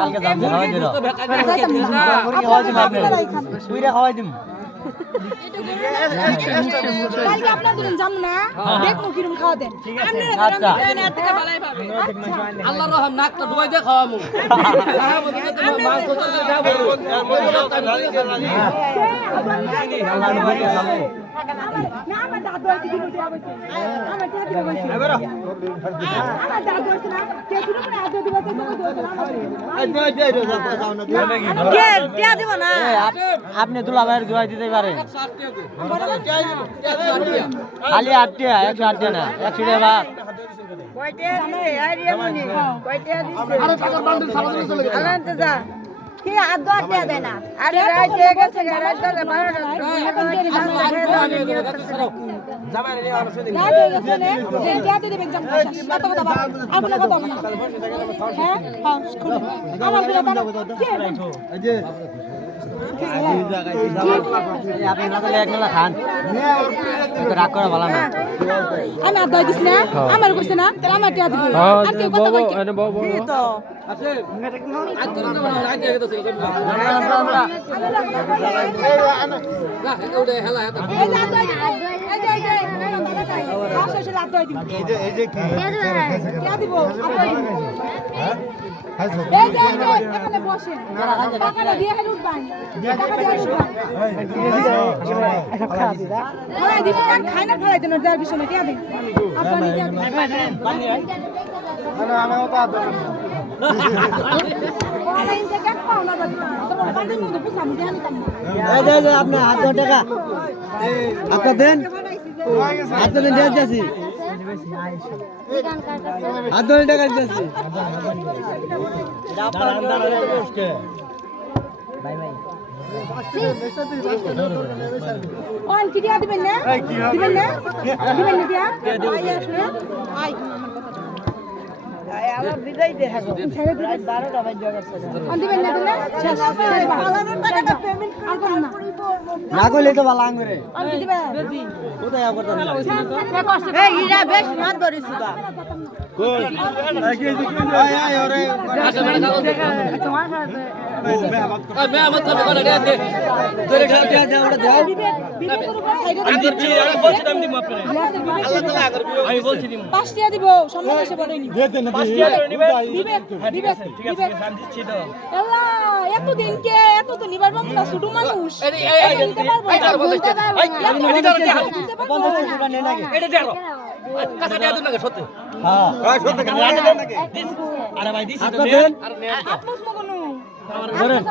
কালকে দাম খাওয়াই দিল খাওয়াই দিম আপনি পুইরা খাওয়াই দিম কালকে আপনাদের যাম না দেখো কিরকম খাওয়া দেন আচ্ছা আল্লাহর রহম নাকটা ডুবাই দিয়ে খাওয়ামু না আমার দাদু আছে দিন উঠে আইছে আমার টিয়া দিব বলছি আমার দাদু আছে না কে শুরু করে আদো দিব কে টিয়া দিব না আপনি দুলাভাইয়ের দোয়াই দিতে পারেন খালি 8 টাকা 108 টাকা না 100 টাকা ভাগ কয়টা দিছে আরিয়া মনি কয়টা দিছে আরে টাকার বান্ডেল সামনে চলে গেল আনতে যা কি আদো আটটা দেয় না আরে রাইতে গেছে রাইতে 12টা এখন দেরি জামাই নিয়ে আমার সাথে না গেছে নে টিয়াতে দিবেন জাম কত কথা বল আর কোনো কথা বল হ্যাঁ হ্যাঁ আমার গুলো এই যে আপনি না তাহলে একলা খান তো রাগ করা ভালো না আমি আদা দিছ না আমার কইছে না তাহলে আমার টিয়া দিব আর কি কথা কই কি তো আছে আজ তো না আইতে গেছে না ওটা হেলা এটা এই যে আদা এই যে শেষে আদা দিব এই যে কি টিয়া দিব হ্যাঁ এই যে এখানে বসেন টাকাটা দিয়ে হেল উঠবান টাকা দিয়ে উঠবান খাওয়াই দিন আর খাই না খাওয়াই দেন যার বিষয় না টিয়া দিন আপনি টিয়া দিন আমি তো আদর অনলাইন থেকে পাও না দাদা তোমার বাড়ির মধ্যে পুষাম দিয়ে নিতাম এই যে আপনি 8 টাকা আপনি দেন আপনি দেন দিয়ে যাচ্ছি 8 টাকা দিয়েছি ভাই ভাই অন কি দিয়া দিবেন না দিবেন না দিবেন না দিয়া আই আসলে আই আমার বিদায় দে হাগো ছেড়ে দিবেন 12টা বাজে গেছে অন দিবেন না দিলে শেষ আলানোর টাকাটা পেমেন্ট আর করুন না না কইলে তো ভালো আঙ্গুরে অন কি দিবেন কোথায় আবার এই ইরা বেশ মার ধরেছি বা কই আয় ওরে মে আমার তো করে দে তোরে খাও দে ওটা দাও আদর জি আমি বলছি আমি দিব আপনারে আল্লাহ তাআলা আগে আমি বলছি দিব 5 টাকা দিব সম্মান এসে বলেনি দে দেন 5 টাকা করে নিবে দিবে ঠিক আছে আমি দিচ্ছি তো আল্লাহ এত দিন কে এত তো নিবার পাবো না ছোট মানুষ এই নিতে পারবো এই না বলতে নিতে পারবো না এটা দেখো কাছে দেয়া না সত্যি হ্যাঁ সত্যি কেন আরে ভাই দিছি তো আরে আপনি মগনু ধরেন